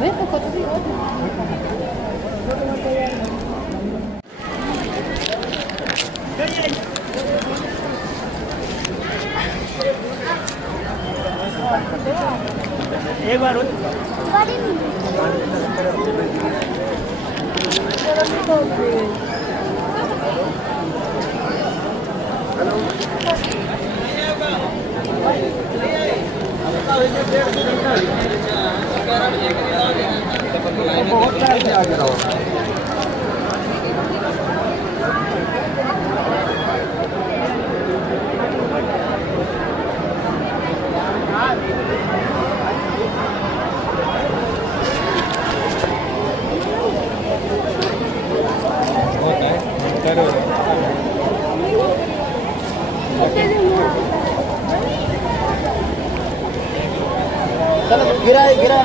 왜 똑같이 एक बार गिरा गिरा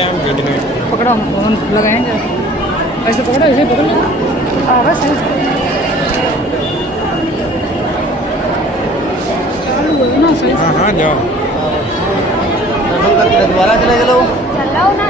पहले हम गेट में पकड़ो हम लगाएं जरा ऐसे पकड़ो ऐसे पकड़ लो बस ऐसे चालू है ना सही हाँ हाँ जाओ दोबारा चले गए लोग चलाओ ना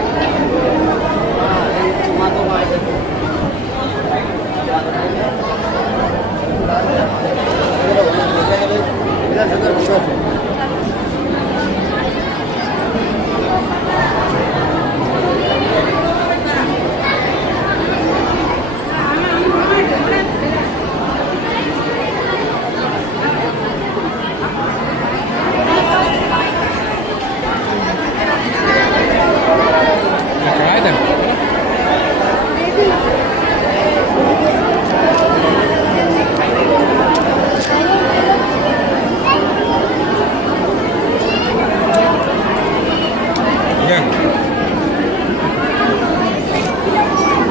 चढ़ाए थे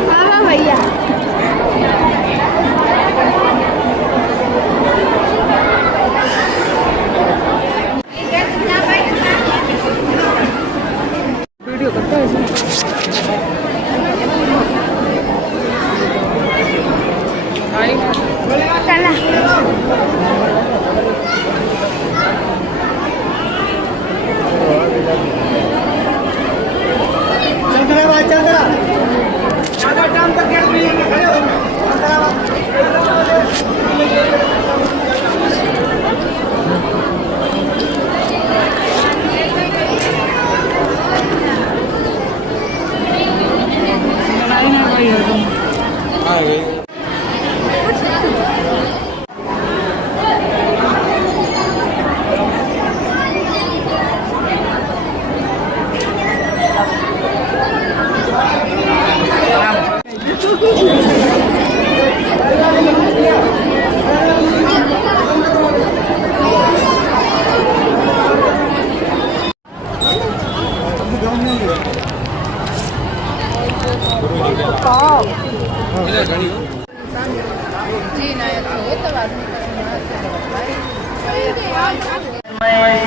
हाँ भैया वीडियो करता है इसमें चला चल करा भाई चल करा टाइम तक गेट में लेके खड़े हो लड़ाई ना भाई है तुम आ गई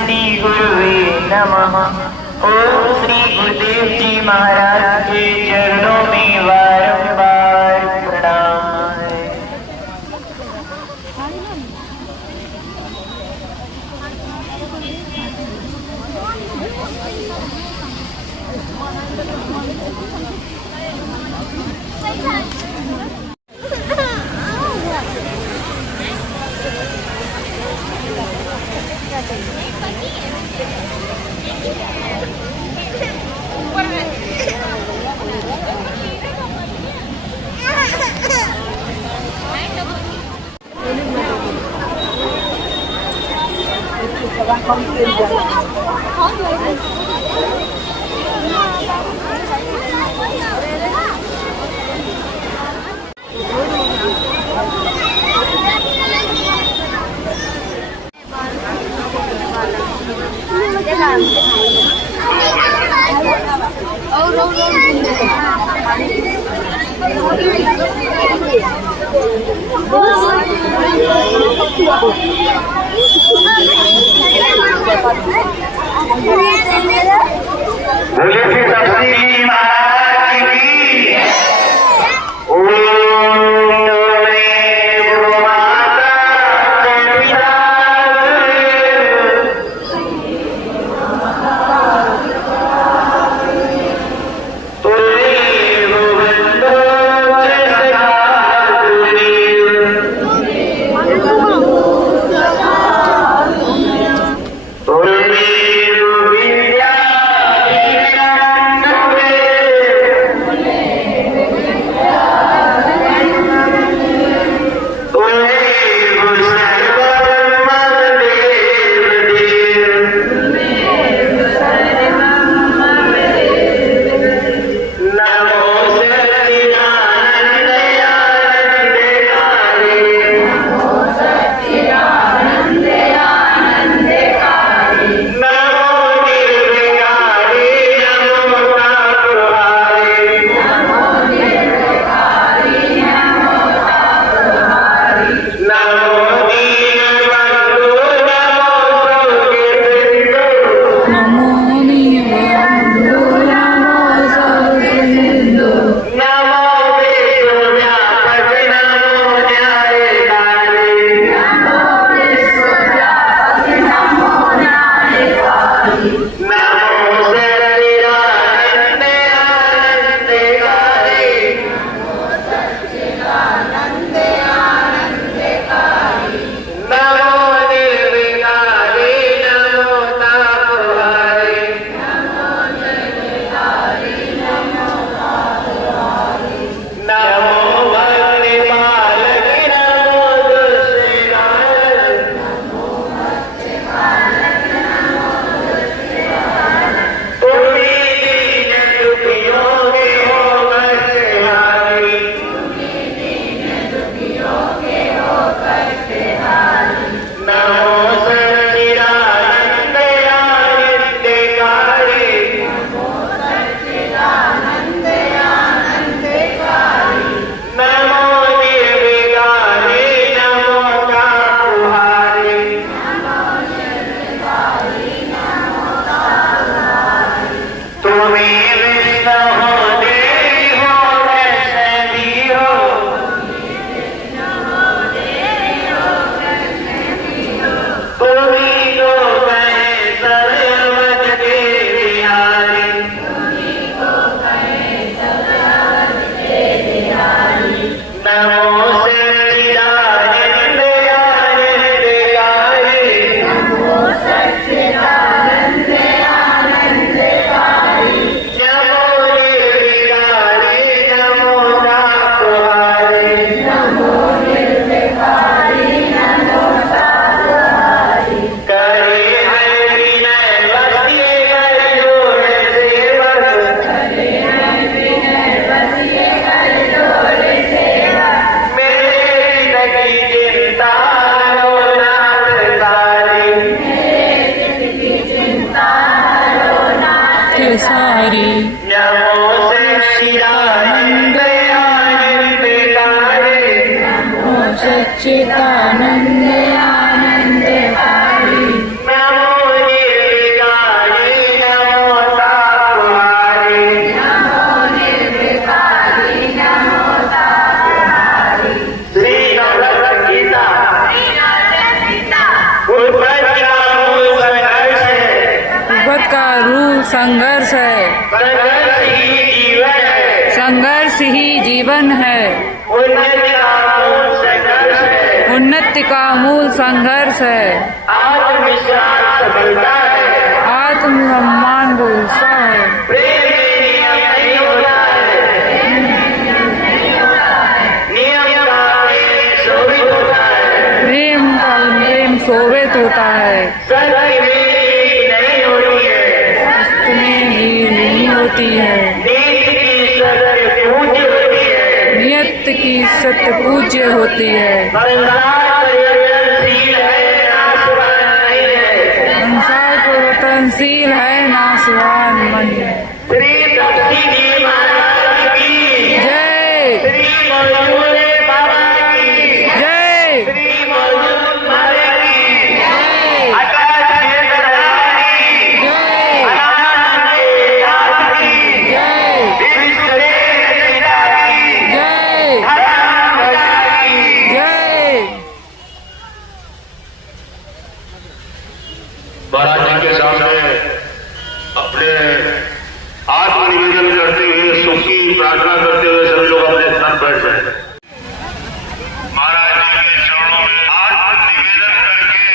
श्री गुरुवे नमः। ओम श्री गुरुदेव जी महाराज के चरणों में बारंबार प्रणाम। बोले श्री तपस्वी महाराज की। ओम नमः गुरु माता पिता। सच्चिदानंद आनंदकारी नमो निर्विकारी नमो तापहारी श्री भगवद गीता उद्भव का रूप संघर्ष है संघर्ष ही जीवन है उन्नति का मूल संघर्ष है आत्मविश्वास सफलता है आत्मसम्मान को उत्साह है प्रेम नियम नहीं होता है नियम का प्रेम शोभित होता है प्रेम का प्रेम शोभित होता है सत्य में नहीं होती है में भी नहीं होती है नीति की सत्य पूज्य होती है नियत की सत्य पूज्य होती है संसार परिवर्तनशील है नाशवान नहीं है संसार परिवर्तनशील है नाशवान नहीं है श्री तुलसी जी महाराज की जय श्री मौजूद बाबा की जय श्री मौजूद बाबा की जय आकाश के दरबारी जय अनाथ के नाथ की जय विश्व के पिता की जय धर्म भला की जय महाराज जी के सामने अपने आत्मनिवेदन करते हुए सुख की प्रार्थना करते हुए सभी लोग अपने स्थान बैठ जाए। महाराज जी के चरणों में आत्मनिवेदन करके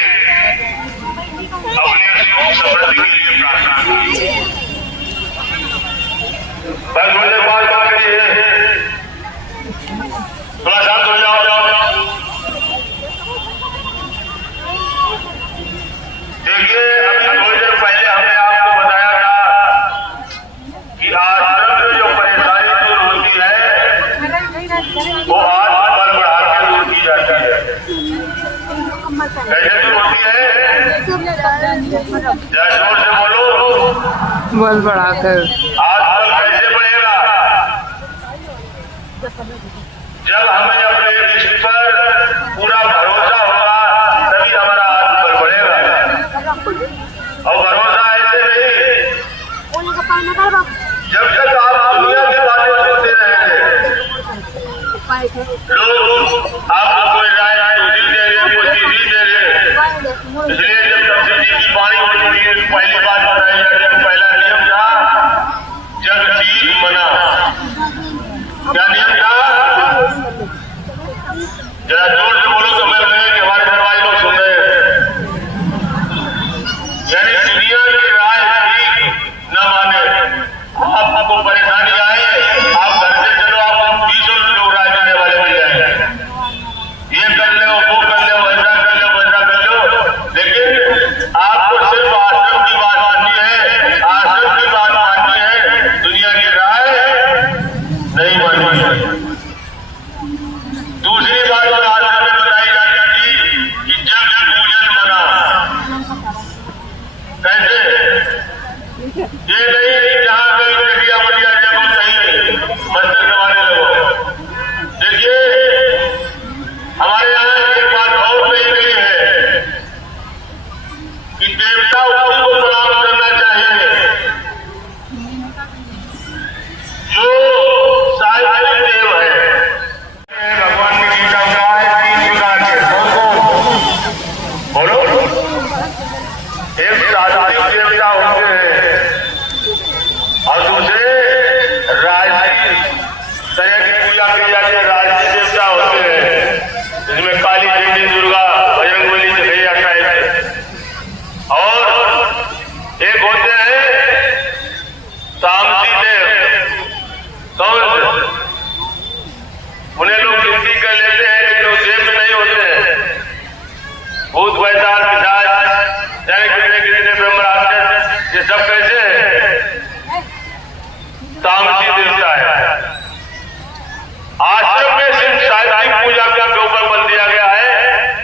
अपने सुख समृद्धि के लिए प्रार्थना करिए। बस मुझे बात करिए, थोड़ा शांत हो जाओ। देखिए, अभी थोड़ी देर पहले हमने आपको बताया था कि आश्रम में जो परेशानी दूर होती है वो आज बल बढ़ा के दूर की जाती है। कैसे दूर होती है? जरा जोर से बोलो। बल बढ़ाकर आज बल कैसे बढ़ेगा? जब हमें अपने इष्ट पर पूरा भरोसा होगा तभी हमारा आत्मबल बढ़ेगा। और भरोसा ऐसे नहीं, जब तक आप दुनिया की बातें सुनते रहेंगे, लोग आपको कोई राय दूसरी दे रहे, कोई तीसरी दे रहे। इसलिए जब तुलसी जी की वाणी होती है, पहली बात बताई जाती है, पहला नियम था जग जीव मना। क्या नियम था? जरा जोर से बोलो तो मैं कहें कि हमारे दरवाजे लोग सुन रहे हैं। यानी दुनिया की राय ठीक न माने, आपको परेशानी आए, आप घर से चलो, आपको 20 लोग राय देने वाले मिल जाएंगे। ये कर लो, वो कर लो, वैसा कर लो, वैसा कर लो, लेकिन आपको सिर्फ आश्रम की बात माननी है, आश्रम की बात माननी है, दुनिया की राय नहीं माननी है। दूसरी बात जो आश्रम में बताई जाती थी कि जग पूजन मना। कैसे? ये नहीं जहां कहीं जगिया बढ़िया जगह सही मस्तर करवाने लगो। देखिए, हमारे यहाँ एक बात और कही गई है कि देवता उसी को प्रणाम करना चाहिए जो साहित्य देव है। भगवान की गीता का है 3 प्रकार के। बोलो। एक सात्विक देवता होते हैं और दूसरे राजसी तरह की पूजा की जाती है, राजसी देवता होते हैं। इसमें काली देवी, दुर्गा, बजरंगबली दिखाई जाता है। और एक होते हैं तामसी देव। कौन? उन्हें लोग गिनती कर लेते हैं लेकिन वो देव में नहीं होते हैं। भूत बैताल पिशाच यानी कितने ब्रह्म राक्षस, ये सब कैसे है? तामसी देवता है। आश्रम में सिर्फ साहित्यिक पूजा के ऊपर बल दिया गया है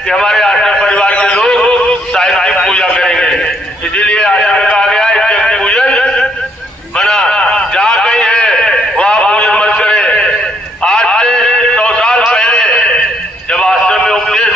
कि हमारे आश्रम परिवार के लोग साहित्यिक पूजा करेंगे। इसीलिए आश्रम में कहा गया है जग पूजन मना। जहाँ कहीं है वहाँ पूजन मत करे। आज से 100 साल पहले जब आश्रम में उपदेश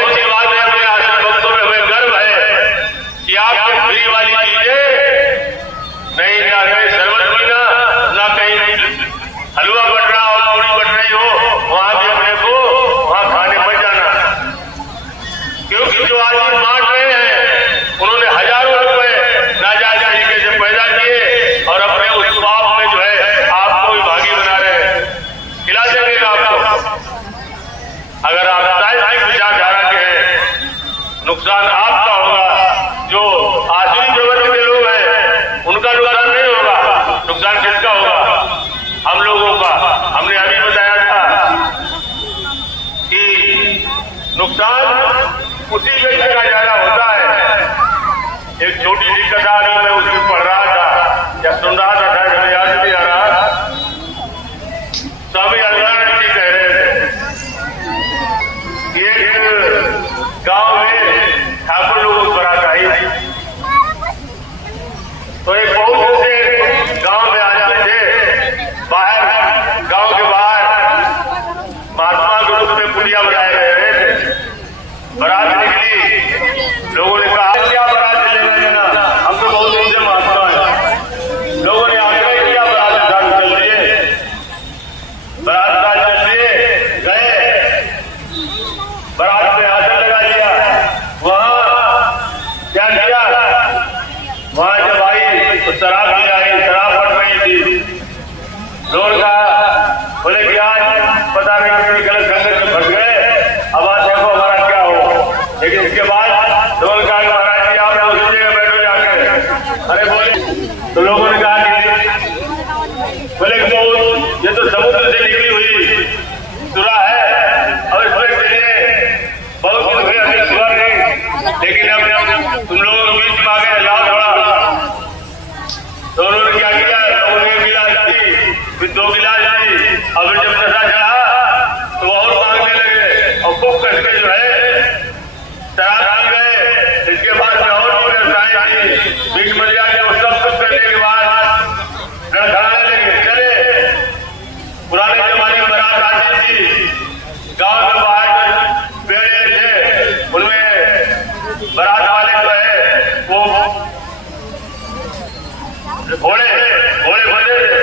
अच्छी बात है, अपने आश्रम भक्तों में हमें गर्व है कि आपके फ्री वाली चीजें नहीं, ना कहीं शरबत पीना, ना कहीं हलवा बट रहा हो, पूरी बट रही हो, वहां भी अपने को वहां खाने मत जाना। क्योंकि जो आदमी बांट रहे हैं उन्होंने हजारों रुपए नाजायज तरीके से पैदा किए और अपने उस पाप में जो है आपको भी भागी बना रहे हैं। खिला देंगे आपको, अगर आप साइंटिफिक विचारधारा के हैं, नुकसान आपका होगा। जो आसुरी प्रवृत्ति के लोग हैं उनका नुकसान नहीं होगा, नुकसान किसका होगा? हम लोगों का। हमने अभी बताया था कि नुकसान उसी व्यक्ति का ज्यादा होता है। एक छोटी सी कहानी मैं उसमें पढ़ रहा था या सुन रहा था, शायद याद नहीं आ रहा। स्वामी अल्लाह जी कह रहे थे कि एक गांव में ठाकुर लोगों की बारात आई तो एक बहुत से गांव में आते थे। बाहर गांव के बाहर महात्मा के रूप में पुलिया बनाए गए थे। बारात निकली, लोगों ने कहा क्या बारात चले जाना, हम तो बहुत दिन से महात्मा है। लोगों ने आग्रह किया बारात गाड़ी चल रही है, बारात गाड़ी चल रही है, गए बारात में आसन लगा लिया। वहां क्या किया, वहां जब आई तो शराब भी आई, शराब पड़ रही थी। लोग कहा बोले कि आज पता नहीं किसी गलत संगत में फंस गए, अब आज देखो हमारा क्या हो। लेकिन इसके बाद लोग कहा कि महाराज जी आप उसी जगह बैठो जाकर। अरे बोले तो लोगों ने कहा कि बोले ये तो समुद्र से निकली हुई सुरा है और इसमें चलिए बहुत दिन हुए अभी सुरा नहीं, लेकिन अब तुम लोगों के बीच में आ गए, लाओ थोड़ा। तो उन्होंने क्या किया, लोगों ने 1 गिलास दी, फिर 2 गिलास दी, और जब नशा चढ़ा तो और मांगने लगे और खूब करके जो है शराब पी गए। इसके बाद में और भी रसायन दी, बीच मरिया ने वो सब कुछ करने के बाद लड़खड़ाने लगे। चले पुराने जमाने में बारात आती थी, गांव में बाहर पेड़े थे, उनमें बारात वाले जो है वो घोड़े घोड़े बने थे।